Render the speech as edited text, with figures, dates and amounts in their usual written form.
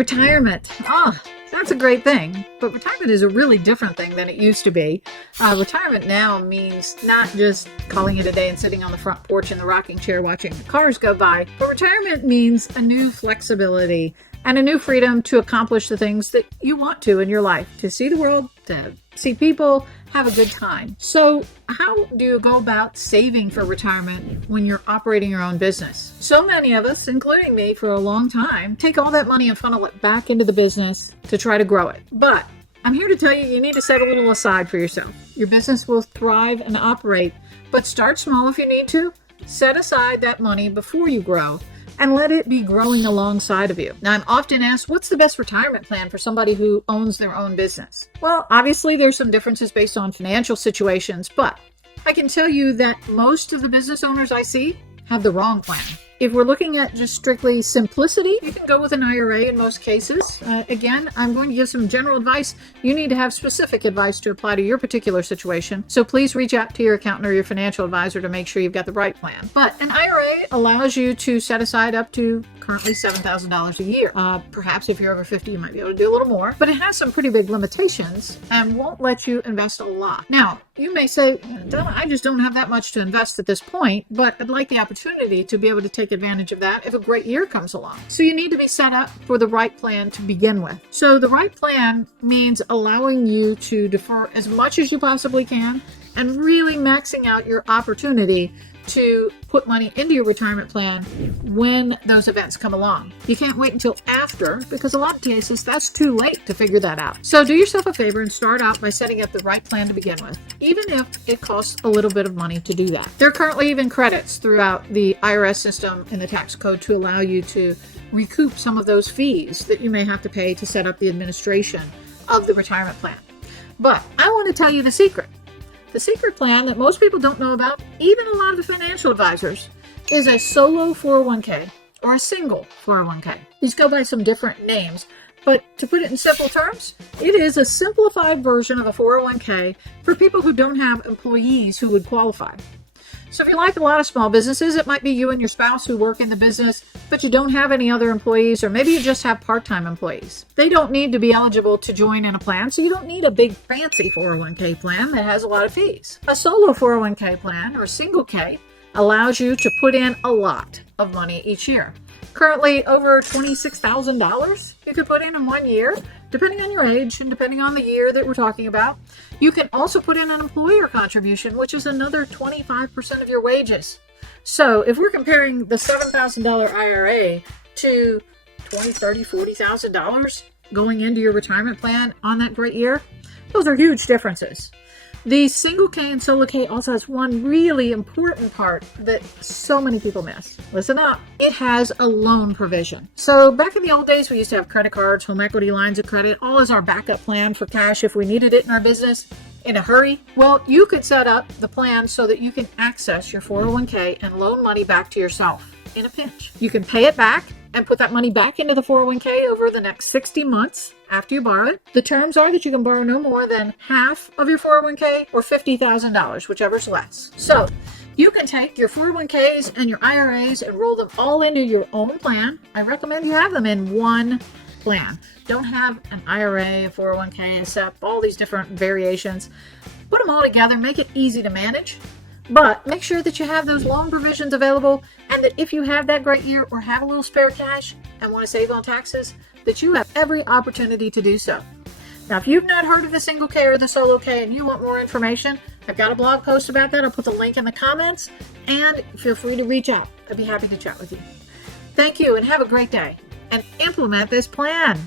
Retirement. That's a great thing. But retirement is a really different thing than it used to be. Retirement now means not just calling it a day and sitting on the front porch in the rocking chair watching the cars go by, but retirement means a new flexibility and a new freedom to accomplish the things that you want to in your life, to see the world, to see people, have a good time. So how do you go about saving for retirement when you're operating your own business? So many of us, including me for a long time, take all that money and funnel it back into the business to try to grow it. But I'm here to tell you, you need to set a little aside for yourself. Your business will thrive and operate, but start small if you need to. Set aside that money before you grow and let it be growing alongside of you. Now, I'm often asked, what's the best retirement plan for somebody who owns their own business? Well, obviously there's some differences based on financial situations, but I can tell you that most of the business owners I see have the wrong plan. If we're looking at just strictly simplicity, you can go with an IRA in most cases. Again, I'm going to give some general advice. You need to have specific advice to apply to your particular situation. So please reach out to your accountant or your financial advisor to make sure you've got the right plan. But an IRA allows you to set aside up to currently $7,000 a year. Perhaps if you're over 50, you might be able to do a little more, but it has some pretty big limitations and won't let you invest a lot. Now, you may say, Donna, I just don't have that much to invest at this point, but I'd like the opportunity to be able to take advantage of that if a great year comes along. So you need to be set up for the right plan to begin with. So the right plan means allowing you to defer as much as you possibly can and really maxing out your opportunity to put money into your retirement plan when those events come along. You can't wait until after, because a lot of cases that's too late to figure that out. So do yourself a favor and start out by setting up the right plan to begin with, even if it costs a little bit of money to do that. There are currently even credits throughout the IRS system and the tax code to allow you to recoup some of those fees that you may have to pay to set up the administration of the retirement plan. But I want to tell you the secret. The secret plan that most people don't know about, even a lot of the financial advisors, is a solo 401k or a single 401k. These go by some different names, but to put it in simple terms, it is a simplified version of a 401k for people who don't have employees who would qualify. So if you like a lot of small businesses, it might be you and your spouse who work in the business, but you don't have any other employees, or maybe you just have part-time employees. They don't need to be eligible to join in a plan, so you don't need a big fancy 401k plan that has a lot of fees. A solo 401k plan, or single K, allows you to put in a lot of money each year. Currently, over $26,000 you could put in 1 year, depending on your age and depending on the year that we're talking about. You can also put in an employer contribution, which is another 25% of your wages. So if we're comparing the $7,000 IRA to $20,000, $30,000, $40,000 going into your retirement plan on that great year, those are huge differences. The single K and solo K also has one really important part that so many people miss. Listen up. It has a loan provision. So back in the old days, we used to have credit cards, home equity lines of credit, all as our backup plan for cash if we needed it in our business in a hurry. Well, you could set up the plan so that you can access your 401k and loan money back to yourself in a pinch. You can pay it back and put that money back into the 401k over the next 60 months after you borrow it. The terms are that you can borrow no more than half of your 401k or $50,000, whichever's less. So you can take your 401ks and your IRAs and roll them all into your own plan. I recommend you have them in one plan. Don't have an IRA, a 401k, a SEP, all these different variations. Put them all together, make it easy to manage. But make sure that you have those loan provisions available, and that if you have that great year or have a little spare cash and want to save on taxes, that you have every opportunity to do so. Now, if you've not heard of the single K or the solo K and you want more information, I've got a blog post about that. I'll put the link in the comments, and feel free to reach out. I'd be happy to chat with you. Thank you, and have a great day, and implement this plan.